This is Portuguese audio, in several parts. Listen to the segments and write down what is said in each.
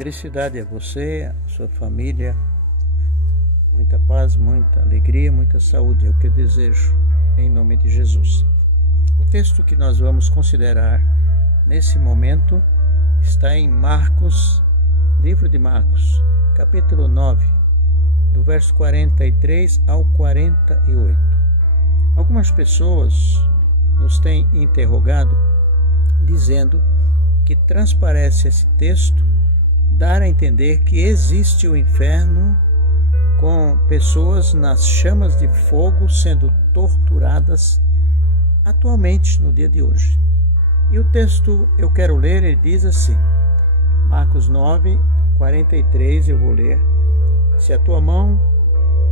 Felicidade a você, a sua família, muita paz, muita alegria, muita saúde, é o que eu desejo, em nome de Jesus. O texto que nós vamos considerar nesse momento está em Marcos, livro de Marcos, capítulo 9, do verso 43 ao 48. Algumas pessoas nos têm interrogado, dizendo que transparece esse texto dar a entender que existe o inferno com pessoas nas chamas de fogo sendo torturadas atualmente no dia de hoje. E o texto eu quero ler, ele diz assim, Marcos 9, 43, eu vou ler. Se a tua mão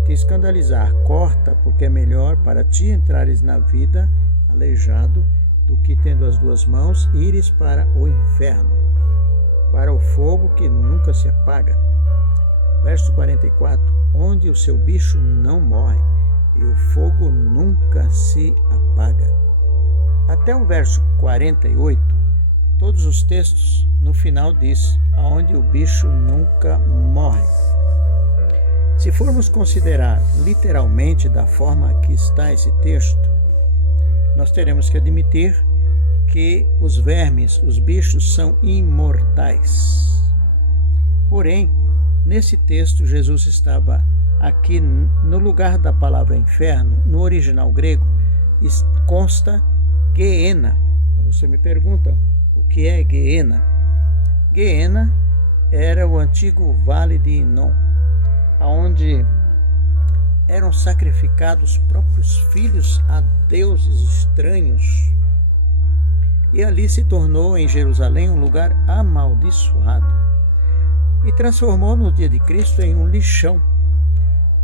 te escandalizar, corta, porque é melhor para ti entrares na vida aleijado do que tendo as duas mãos ires para o inferno, para o fogo que nunca se apaga. Verso 44, onde o seu bicho não morre e o fogo nunca se apaga. Até o verso 48, todos os textos no final diz, aonde o bicho nunca morre. Se formos considerar literalmente da forma que está esse texto, nós teremos que admitir que os vermes, os bichos, são imortais. Porém, nesse texto, Jesus estava aqui no lugar da palavra inferno, no original grego, consta Geena. Você me pergunta, o que é Geena? Geena era o antigo vale de Inom, onde eram sacrificados próprios filhos a deuses estranhos. E ali se tornou em Jerusalém um lugar amaldiçoado. E transformou no dia de Cristo em um lixão,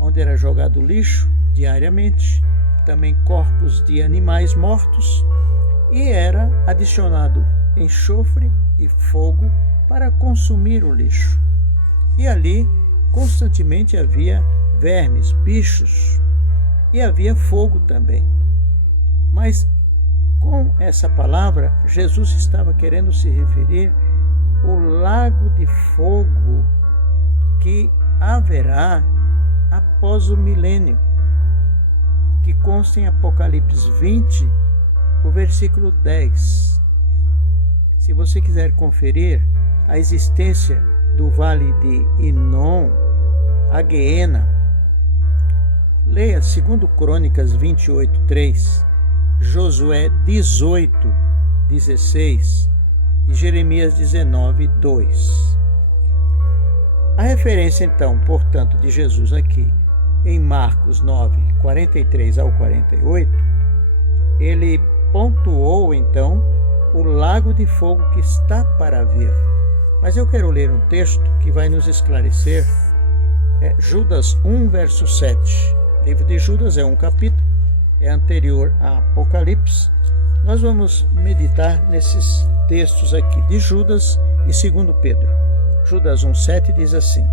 onde era jogado lixo diariamente, também corpos de animais mortos, e era adicionado enxofre e fogo para consumir o lixo. E ali constantemente havia vermes, bichos, e havia fogo também. Mas com essa palavra, Jesus estava querendo se referir ao lago de fogo que haverá após o milênio, que consta em Apocalipse 20, o versículo 10. Se você quiser conferir a existência do vale de Inom, a Geena, leia 2 Crônicas 28, 3, Josué 18, 16 e Jeremias 19, 2. A referência então, portanto, de Jesus aqui em Marcos 9, 43 ao 48, ele pontuou então o lago de fogo que está para vir. Mas eu quero ler um texto que vai nos esclarecer. Judas 1, verso 7. O livro de Judas é um capítulo, é anterior a Apocalipse. Nós vamos meditar nesses textos aqui de Judas e 2 Pedro. Judas 1,7 diz assim,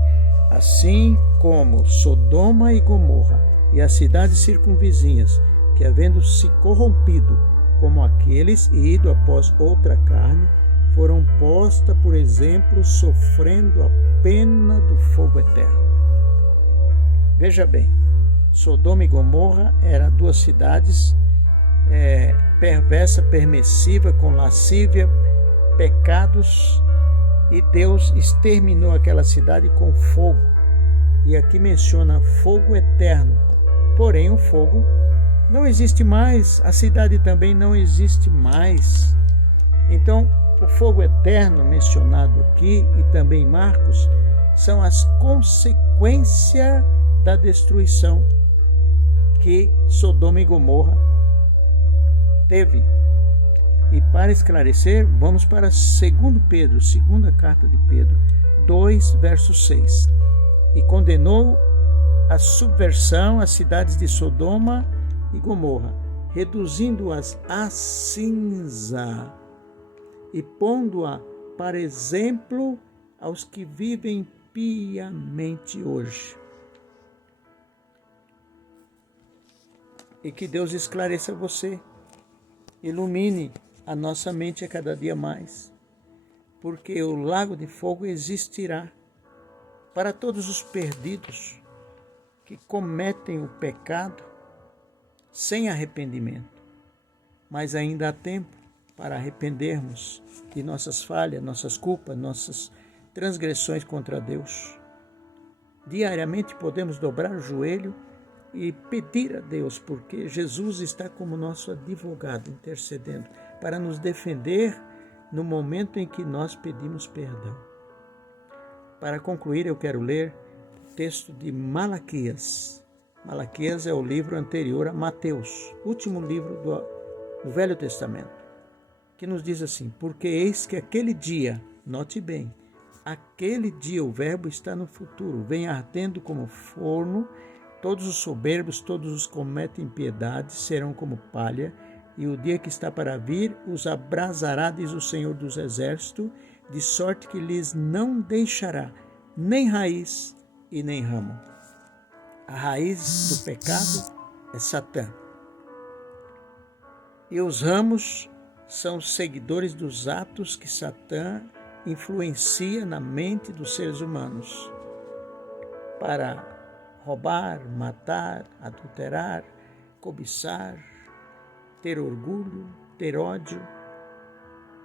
assim como Sodoma e Gomorra e as cidades circunvizinhas, que havendo se corrompido como aqueles e ido após outra carne, foram postas, por exemplo, sofrendo a pena do fogo eterno. Veja bem, Sodoma e Gomorra eram duas cidades perversa, permissiva, com lascívia, pecados, e Deus exterminou aquela cidade com fogo. E aqui menciona fogo eterno. Porém, o fogo não existe mais, a cidade também não existe mais. Então, o fogo eterno mencionado aqui e também em Marcos são as consequências da destruição que Sodoma e Gomorra teve. E para esclarecer, vamos para 2 Pedro, segunda carta de Pedro, 2, verso 6. E condenou a subversão às cidades de Sodoma e Gomorra, reduzindo-as a cinza e pondo-a para exemplo aos que vivem piamente hoje. E que Deus esclareça você, ilumine a nossa mente a cada dia mais, porque o lago de fogo existirá para todos os perdidos que cometem o pecado sem arrependimento. Mas ainda há tempo para arrependermos de nossas falhas, nossas culpas, nossas transgressões contra Deus. Diariamente podemos dobrar o joelho e pedir a Deus, porque Jesus está como nosso advogado, intercedendo, para nos defender no momento em que nós pedimos perdão. Para concluir, eu quero ler o texto de Malaquias. Malaquias é o livro anterior a Mateus, último livro do Velho Testamento, que nos diz assim: porque eis que aquele dia, note bem, aquele dia, o verbo está no futuro, vem ardendo como forno, todos os soberbos, todos os que cometem impiedade serão como palha, e o dia que está para vir os abrasará, diz o Senhor dos Exércitos, de sorte que lhes não deixará nem raiz e nem ramo. A raiz do pecado é Satã. E os ramos são os seguidores dos atos que Satã influencia na mente dos seres humanos para roubar, matar, adulterar, cobiçar, ter orgulho, ter ódio,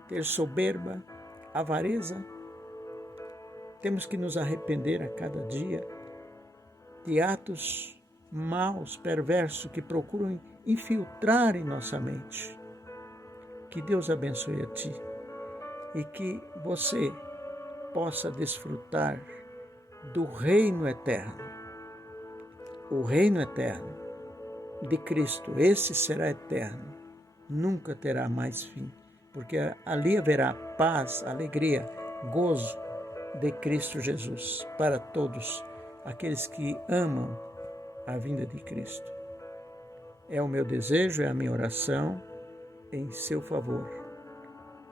ter soberba, avareza. Temos que nos arrepender a cada dia de atos maus, perversos, que procuram infiltrar em nossa mente. Que Deus abençoe a ti e que você possa desfrutar do reino eterno. O reino eterno de Cristo, esse será eterno, nunca terá mais fim, porque ali haverá paz, alegria, gozo de Cristo Jesus para todos aqueles que amam a vinda de Cristo. É o meu desejo, é a minha oração em seu favor.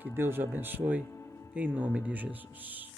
Que Deus o abençoe em nome de Jesus.